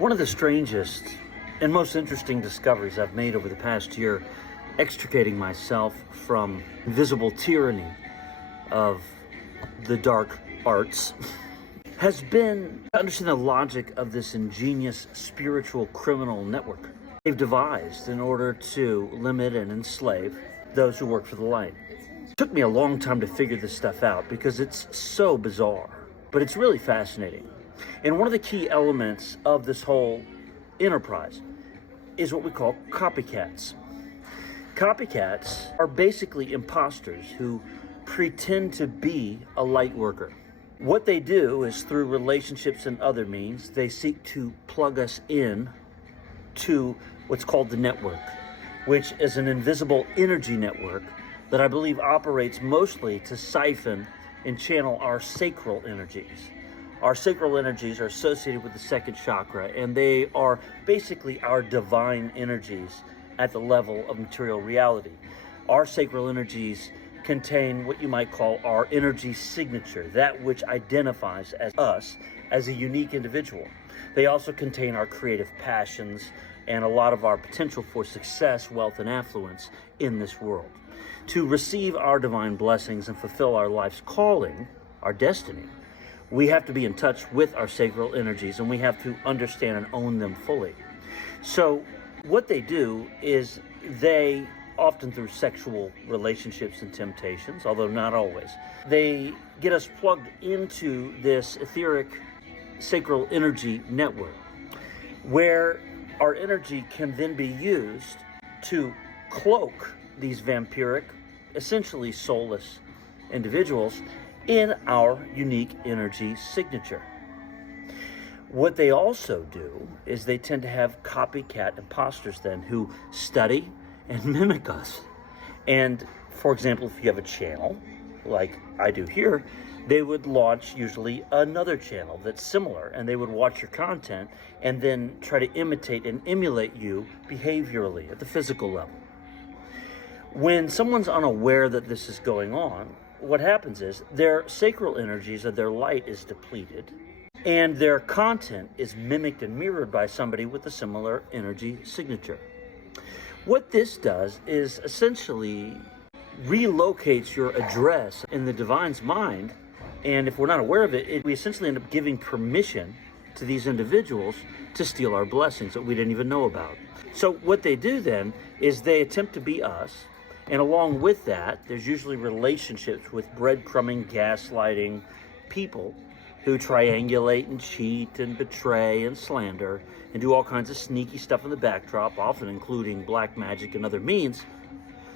One of the strangest and most interesting discoveries I've made over the past year, extricating myself from invisible tyranny of the dark arts, has been to understand the logic of this ingenious spiritual criminal network they've devised in order to limit and enslave those who work for the light. It took me a long time to figure this stuff out because it's so bizarre, but it's really fascinating. And one of the key elements of this whole enterprise is what we call copycats. Copycats are basically imposters who pretend to be a light worker. What they do is, through relationships and other means, they seek to plug us in to what's called the network, which is an invisible energy network that I believe operates mostly to siphon and channel our sacral energies. Our sacral energies are associated with the second chakra, and they are basically our divine energies at the level of material reality. Our sacral energies contain what you might call our energy signature, that which identifies as us as a unique individual. They also contain our creative passions and a lot of our potential for success, wealth, and affluence in this world. To receive our divine blessings and fulfill our life's calling, our destiny, we have to be in touch with our sacral energies, and we have to understand and own them fully. So what they do is they, often through sexual relationships and temptations, although not always, they get us plugged into this etheric sacral energy network where our energy can then be used to cloak these vampiric, essentially soulless individuals in our unique energy signature. What they also do is they tend to have copycat imposters then who study and mimic us. And for example, if you have a channel like I do here, they would launch usually another channel that's similar, and they would watch your content and then try to imitate and emulate you behaviorally at the physical level. When someone's unaware that this is going on, what happens is their sacral energies of their light is depleted, and their content is mimicked and mirrored by somebody with a similar energy signature. What this does is essentially relocates your address in the divine's mind, and if we're not aware of it, we essentially end up giving permission to these individuals to steal our blessings that we didn't even know about. So what they do then is they attempt to be us, and along with that, there's usually relationships with breadcrumbing, gaslighting people who triangulate and cheat and betray and slander and do all kinds of sneaky stuff in the backdrop, often including black magic and other means,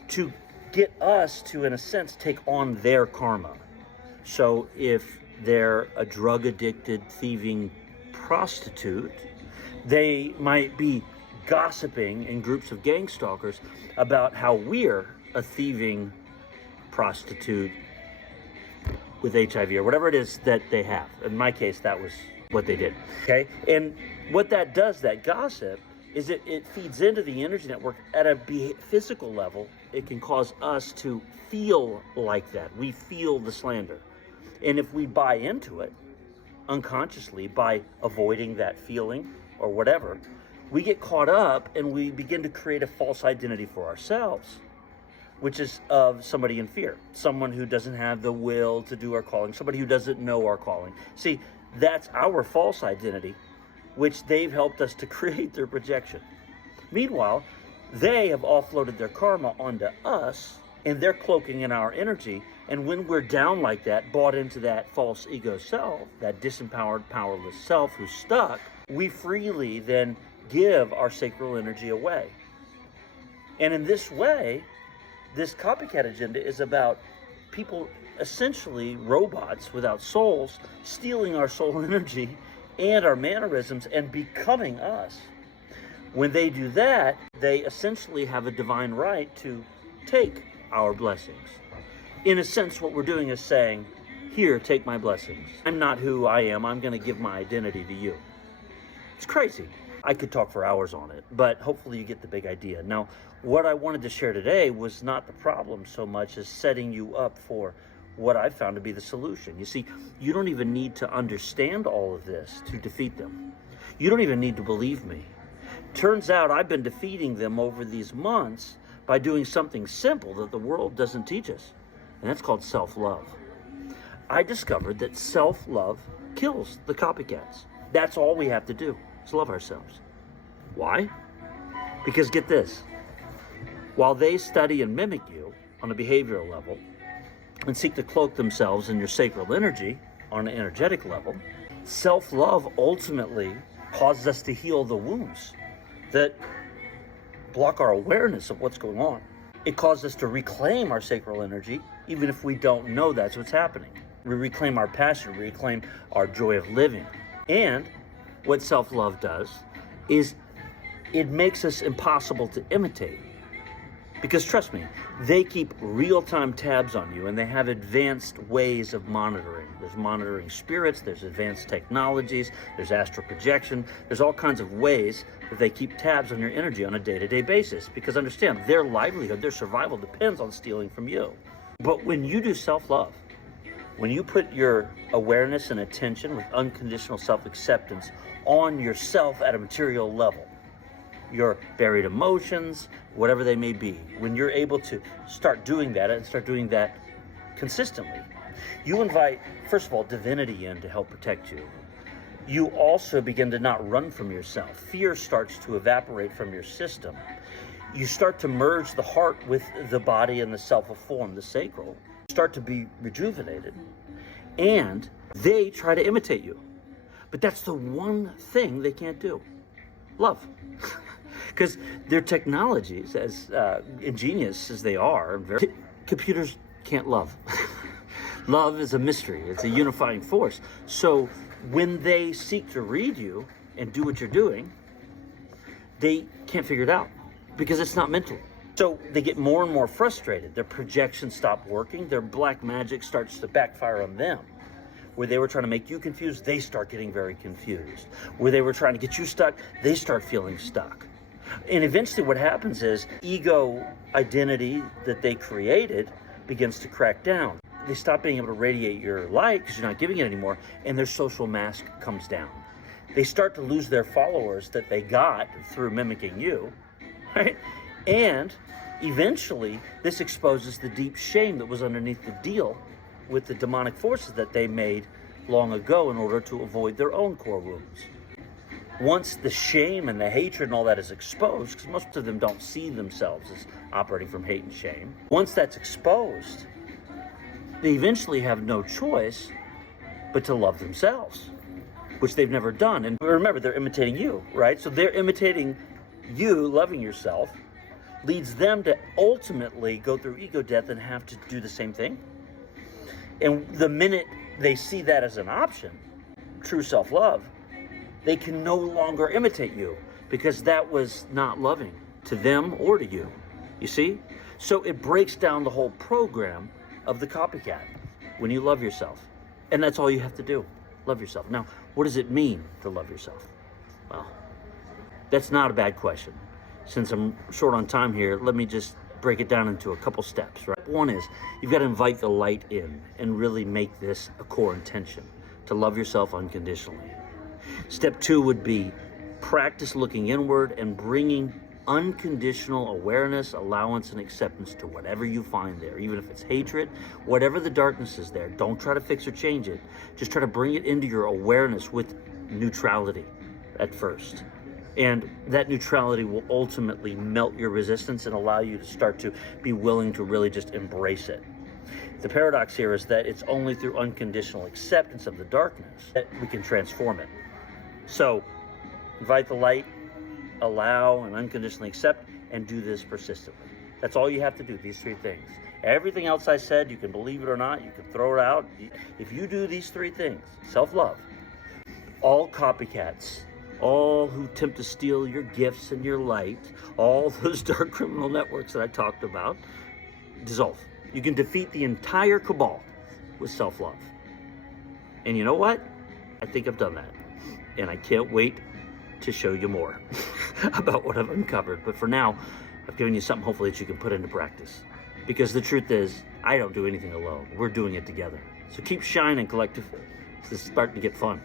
to get us to, in a sense, take on their karma. So if they're a drug-addicted, thieving prostitute, they might be gossiping in groups of gang stalkers about how we're a thieving prostitute with HIV or whatever it is that they have. In my case, that was what they did. Okay? And what that does, that gossip, is it feeds into the energy network at a physical level. It can cause us to feel like that. We feel the slander. And if we buy into it unconsciously by avoiding that feeling or whatever, we get caught up and we begin to create a false identity for ourselves, which is of somebody in fear, someone who doesn't have the will to do our calling, somebody who doesn't know our calling. See, that's our false identity, which they've helped us to create their projection. Meanwhile, they have offloaded their karma onto us, and they're cloaking in our energy. And when we're down like that, bought into that false ego self, that disempowered, powerless self who's stuck, we freely then give our sacral energy away. And in this way, this copycat agenda is about people, essentially robots without souls, stealing our soul energy and our mannerisms and becoming us. When they do that, they essentially have a divine right to take our blessings. In a sense, what we're doing is saying, here, take my blessings. I'm not who I am. I'm going to give my identity to you. It's crazy. I could talk for hours on it, but hopefully you get the big idea. Now, what I wanted to share today was not the problem so much as setting you up for what I found to be the solution. You see, you don't even need to understand all of this to defeat them. You don't even need to believe me. Turns out I've been defeating them over these months by doing something simple that the world doesn't teach us, and that's called self-love. I discovered that self-love kills the copycats. That's all we have to do, is love ourselves. Why? Because get this, while they study and mimic you on a behavioral level and seek to cloak themselves in your sacral energy on an energetic level, self-love ultimately causes us to heal the wounds that block our awareness of what's going on. It causes us to reclaim our sacral energy, even if we don't know that's what's happening. We reclaim our passion, we reclaim our joy of living. And what self-love does is it makes us impossible to imitate. Because trust me, they keep real-time tabs on you, and they have advanced ways of monitoring. There's monitoring spirits, there's advanced technologies, there's astral projection, there's all kinds of ways that they keep tabs on your energy on a day-to-day basis. Because understand, their livelihood, their survival depends on stealing from you. But when you do self-love, when you put your awareness and attention with unconditional self-acceptance on yourself at a material level, your buried emotions, whatever they may be, when you're able to start doing that and start doing that consistently, you invite, first of all, divinity in to help protect you. You also begin to not run from yourself. Fear starts to evaporate from your system. You start to merge the heart with the body and the self of form, the sacral. You start to be rejuvenated. And they try to imitate you. But that's the one thing they can't do. Love. Because their technologies, as ingenious as they are, computers can't love. Love is a mystery. It's a unifying force. So when they seek to read you and do what you're doing, they can't figure it out because it's not mental. So they get more and more frustrated. Their projections stop working. Their black magic starts to backfire on them. Where they were trying to make you confused, they start getting very confused. Where they were trying to get you stuck, they start feeling stuck. And eventually what happens is ego identity that they created begins to crack down. They stop being able to radiate your light because you're not giving it anymore, and their social mask comes down. They start to lose their followers that they got through mimicking you, right? And eventually this exposes the deep shame that was underneath the deal with the demonic forces that they made long ago in order to avoid their own core wounds. Once the shame and the hatred and all that is exposed, because most of them don't see themselves as operating from hate and shame, once that's exposed, they eventually have no choice but to love themselves, which they've never done. And remember, they're imitating you, right? So they're imitating you, loving yourself, leads them to ultimately go through ego death and have to do the same thing. And the minute they see that as an option, true self-love, they can no longer imitate you because that was not loving to them or to you. You see? So it breaks down the whole program of the copycat when you love yourself. And that's all you have to do. Love yourself. Now, what does it mean to love yourself? Well, that's not a bad question. Since I'm short on time here, let me just break it down into a couple steps, right? One is you've got to invite the light in and really make this a core intention to love yourself unconditionally. Step two would be practice looking inward and bringing unconditional awareness, allowance, and acceptance to whatever you find there, even if it's hatred, whatever the darkness is there. Don't try to fix or change it. Just try to bring it into your awareness with neutrality at first. And that neutrality will ultimately melt your resistance and allow you to start to be willing to really just embrace it. The paradox here is that it's only through unconditional acceptance of the darkness that we can transform it. So, invite the light, allow, and unconditionally accept, and do this persistently. That's all you have to do, these three things. Everything else I said, you can believe it or not, you can throw it out. If you do these three things, self-love, all copycats, all who attempt to steal your gifts and your light, all those dark criminal networks that I talked about, dissolve. You can defeat the entire cabal with self-love. And you know what? I think I've done that. And I can't wait to show you more about what I've uncovered. But for now, I've given you something hopefully that you can put into practice. Because the truth is, I don't do anything alone. We're doing it together. So keep shining, collective. This is starting to get fun.